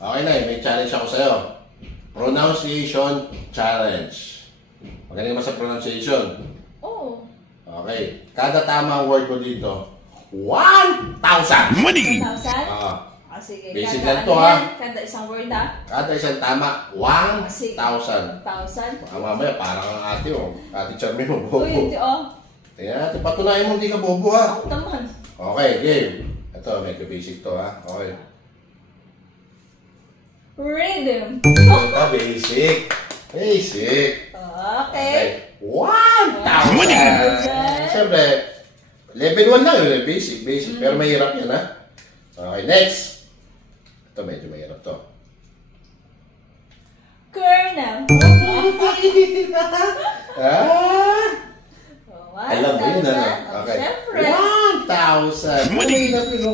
Okay na may challenge ako sa'yo. Pronunciation challenge. Magaling ba sa pronunciation? Oo. Okay. Kada tamang word mo dito, 1,000! Money! 1,000? Oo. Sige. Basic Kada lang to, ano ha? yan? Kada isang word, ha? Kada isang tama, 1,000. 1,000? Mamaya, parang ang ate, oh. Ate Charmy mo, Uy, bobo. hindi, oh. Tingnan natin, patunayan mo, hindi ka bobo, ha? Ako naman. Okay, game. Ito, medyo basic to, ha? Okay. Rhythm. Ito, basic. Basic. Okay. 1,000! Money! Siyempre, level 1 lang yun, basic. Pero mahirap yan, ha? Okay, next. Ito, medyo mahirap to. Kernel. Alam mo yun, ano? Okay. Siyempre. 1,000! Mahirap yun, no?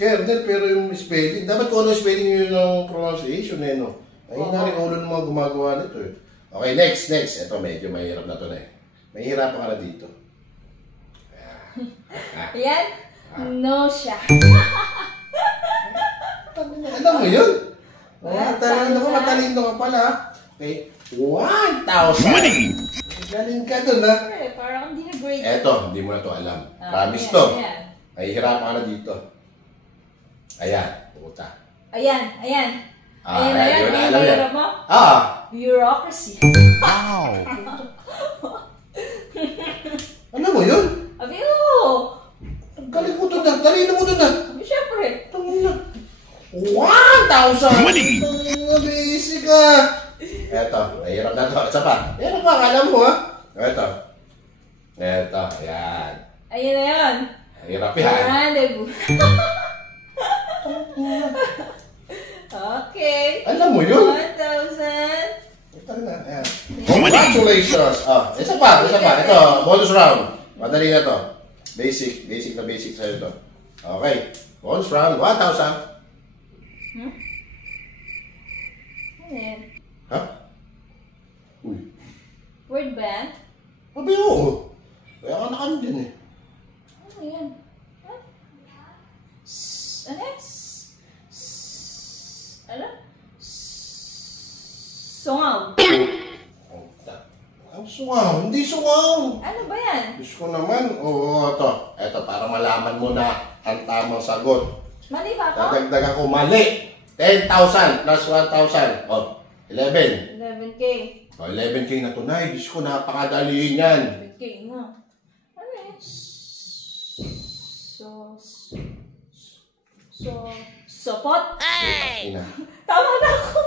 Kernel, pero yung spelling, dapat kung ano spelling yun ng pronunciation, eh, no? Ay, narin ulo ng mga gumagawa nito, eh. Okay, next. Ito, medyo mahirap na to na, eh. Mahirap ka na dito. Yan? No siya. Alam mo yun? Matalino ka pala. Okay, 1,000! Money! Galing ka dun, ha? Siyempre, parang hindi na-grade. Eto, hindi mo na to alam. Promise to. Ayan. Ay, hirapan ka na dito. Ayan, puta. Ayan. Ayan, Ayan. di mo na Ayan, alam yan. ayan mo? Bureaucracy. Wow! Alam mo yun? Abi, oo. Galing mo to na. Talino mo to na. Abi, syempre. Tangin na. 1,000! Money! Basic ka. Eto, mahirap na to. Isa pa. Meron pa, alam mo, ha? Eto, ayan. Ayan na yun. Mahirap yan. Rendezvous. Okay. Alam mo yun? 1,000. Ito na, ayan. Congratulations! Isa pa. Ito, bonus round. Madali na to. Basic na basic sa'yo to. Okay. Bonus round, 1,000. Ano yan? Ha? Uy. Word ba yan? Sabi oo. Kaya ka nakan dyan eh. Ano yan? Ha? Ano yan? Ano? Sungaw. Ang sungaw. Hindi sungaw. Ano ba yan? Diyos ko naman. Oo, ito. Ito, para malaman mo na ang tamang sagot. Mali ba ako? Dadagdagan ko mali. 10,000 plus 1,000. 11. 11K. 11K na tunay. Diyos ko, napakadali niyan. 11K na. Ano yan? Sopot? Ina. Tama na ako.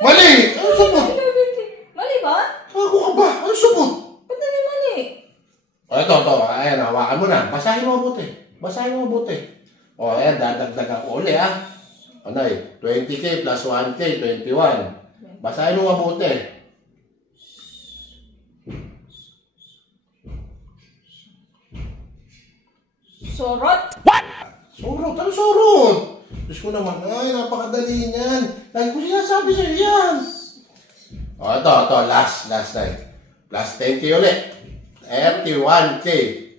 Mali! Ano supot? 11K. Mali ba? Ako ka ba? Ano supot? Ba't naging mali? Ito. Ayan, hawakan mo na. Basahin mo mabuti. Ayan, dadagdagan ko uli, ha? Ano eh? 20K plus 1K, 21. Basahin mo mabuti. Sorot? Surot? Ano surot? Diyos ko naman, ay, napakadali niyan. Lagi ko sinasabi sa'yo yan. Ito, last time. Plus 10K ulit. 31K.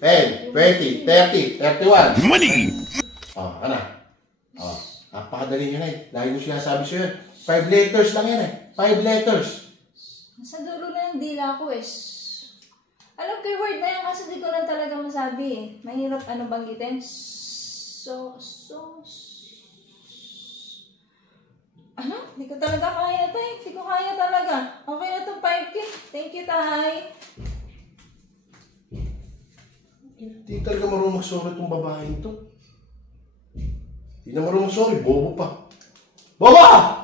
10, 20, 30, 31. Money! Ano? Napakadali niya na eh. Lagi ko sinasabi sa'yo yan. 5 letters lang yan eh. 5 letters. Nasa dulo na yung dila ko eh. Alam ko yung word na yan kasi di ko lang talaga masabi eh. Mahirap banggitin. Ano? Di ko talaga kaya tay. Di ko kaya talaga. Okay na itong 5K. Thank you, tay. Hindi talaga marunong mag-sorry itong babaeng to. Hindi na marunong mag-sorry. Bobo pa. Bobo!